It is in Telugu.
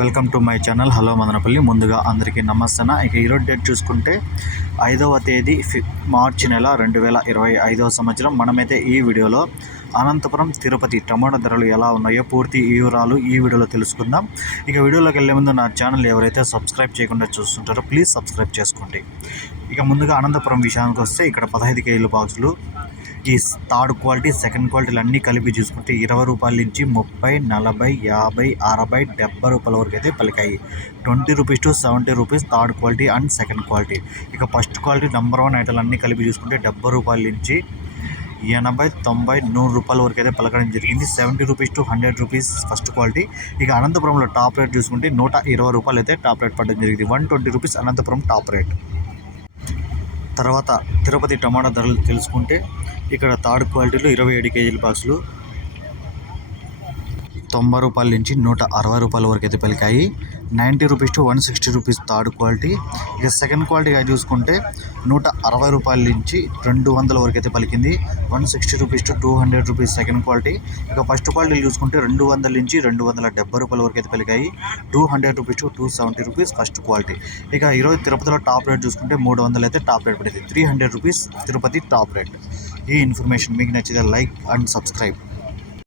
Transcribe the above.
Welcome to my channel. Hello Madanapalle. ముందుగా అందరికీ నమస్తే ఇక ఈరోజు డేట్ చూసుకుంటే ఐదవ తేదీ ఫి మార్చి నెల రెండు వేల ఇరవై ఐదవ సంవత్సరం. మనమైతే ఈ వీడియోలో అనంతపురం తిరుపతి టమాటా ధరలు ఎలా ఉన్నాయో పూర్తి ఈ వివరాలు ఈ వీడియోలో తెలుసుకుందాం. ఇక వీడియోలోకి వెళ్ళే ముందు నా ఛానల్ ఎవరైతే సబ్స్క్రైబ్ చేయకుండా చూస్తుంటారో ప్లీజ్ సబ్స్క్రైబ్ చేసుకోండి. ఇక ముందుగా అనంతపురం విషయానికి వస్తే ఇక్కడ పదహైదు కేజీల బాక్సులు ఈ థర్డ్ క్వాలిటీ సెకండ్ క్వాలిటీలు అన్నీ కలిపి చూసుకుంటే ఇరవై రూపాయల నుంచి ముప్పై నలభై యాభై అరవై డెబ్బై రూపాయల వరకు అయితే పలికాయి. Twenty rupees to seventy rupees third quality and second quality. ఇక ఫస్ట్ క్వాలిటీ నెంబర్ వన్ ఐటెల్ అన్నీ కలిపి చూసుకుంటే డెబ్బై రూపాయల నుంచి ఎనభై తొంభై నూరు రూపాయల వరకు అయితే పలకడం జరిగింది. Seventy rupees to hundred rupees first quality. ఇక అనంతపురంలో టాప్ రేట్ చూసుకుంటే నూట ఇరవై రూపాయలు అయితే టాప్ రేట్ పడడం జరిగింది. One twenty rupees Anantapur top rate. తర్వాత తిరుపతి టమాటా ధరలు తెలుసుకుంటే ఇక్కడ థర్డ్ క్వాలిటీలో ఇరవై ఏడు కేజీల బాక్సులు తొంభై రూపాయల నుంచి నూట అరవై రూపాయల వరకు అయితే పలికాయి ninety rupees to one sixty rupees third quality. ఇక సెకండ్ క్వాలిటీగా చూసుకుంటే నూట అరవై రూపాయల నుంచి రెండు వందల వరకు అయితే పలికింది. One sixty rupees to two hundred rupees second quality. ఇక ఫస్ట్ క్వాలిటీ చూసుకుంటే రెండు వందల నుంచి రెండు వందల డెబ్బై రూపాయల వరకు అయితే పలికాయి two hundred rupees to two seventy rupees first quality. ఇక ఈరోజు తిరుపతిలో టాప్ రేట్ చూసుకుంటే మూడు వందలు అయితే టాప్ రేట్ పడింది three hundred rupees Tirupati top rate. ఈ ఇన్ఫర్మేషన్ మీకు నచ్చితే లైక్ అండ్ సబ్స్క్రైబ్.